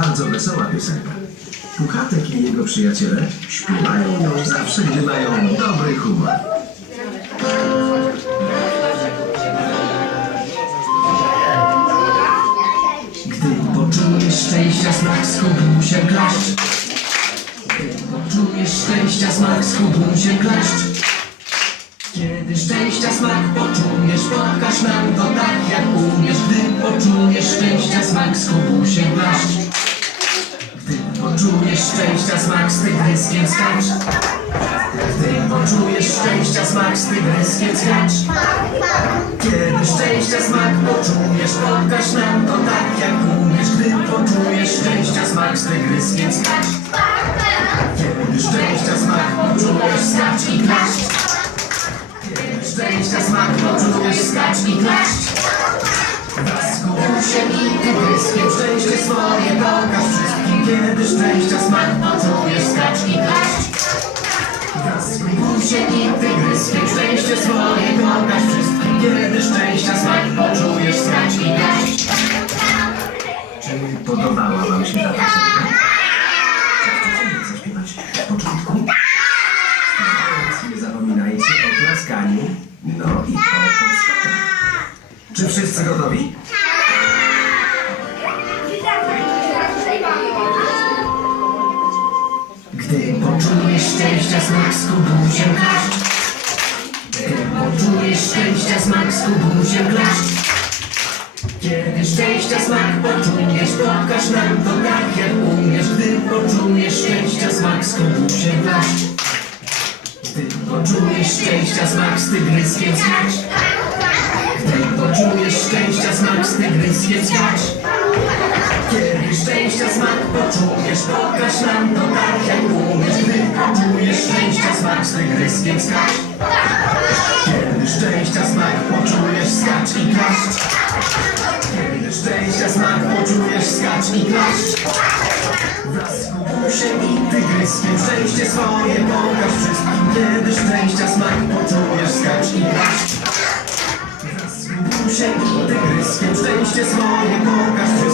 bardzo wesoła piosenka. Puchatek i jego przyjaciele śpiewają ją zawsze, gdy mają dobry humor. Gdy poczujesz szczęścia smak, skup mu się klaszcz. Gdy poczujesz szczęścia smak, skup mu się klaszcz. Kiedy szczęścia smak poczujesz, pokaż nam to tak jak umiesz. Gdy poczujesz szczęścia smak, skup mu się klaszcz. Poczujesz szczęścia smak, z tygryskiem skacz. Gdy poczujesz szczęścia smak, z tygryskiem skacz. Kiedy szczęścia smak poczujesz, pokaż nam to tak jak umiesz. Gdy poczujesz szczęścia smak, z tygryskiem skacz. Kiedy szczęścia smak poczujesz, skacz i klaszcz. Kiedy szczęścia smak poczujesz, skacz i klaszcz. Wraz z kubusiem i tygryskiem wszystkim. Kiedy szczęścia smak poczujesz, skacz i klaszcz. Wraz z kubusiem i tygryskiem szczęście swoje pokaż wszystkim. Kiedy szczęścia smak poczujesz, skacz i klaszcz. Czy podobała wam się ta piosenka? Chcecie zaśpiewać w początku? Nie zapominajcie o klaskaniu, no i o podskokach. Czy wszyscy gotowi? Gdy poczujesz szczęścia smak, skup się klaszcz. Gdy poczujesz szczęścia smak, skup się klaszcz. Kiedy szczęścia smak poczujesz, pokaż nam to tak jak umiesz. Gdy poczujesz szczęścia smak, skup się klaszcz. Gdy poczujesz szczęścia smak, z tygryskiem skacz. Gdy poczujesz szczęścia smak, z tygryskiem skacz. Szczęścia smak poczujesz, pokaż nam to tak jak umiesz. Gdy poczujesz szczęścia smak, z tygryskiem skacz. Kiedy szczęścia smak poczujesz, skacz i klaszcz. Kiedy szczęścia smak poczujesz, skacz i klaszcz. Wraz z kubusiem i tygryskiem szczęście swoje pokaż wszystkim. Kiedy szczęścia smak poczujesz, skacz i klaszcz. Wraz z kubusiem i tygryskiem szczęście swoje pokaż wszystkim.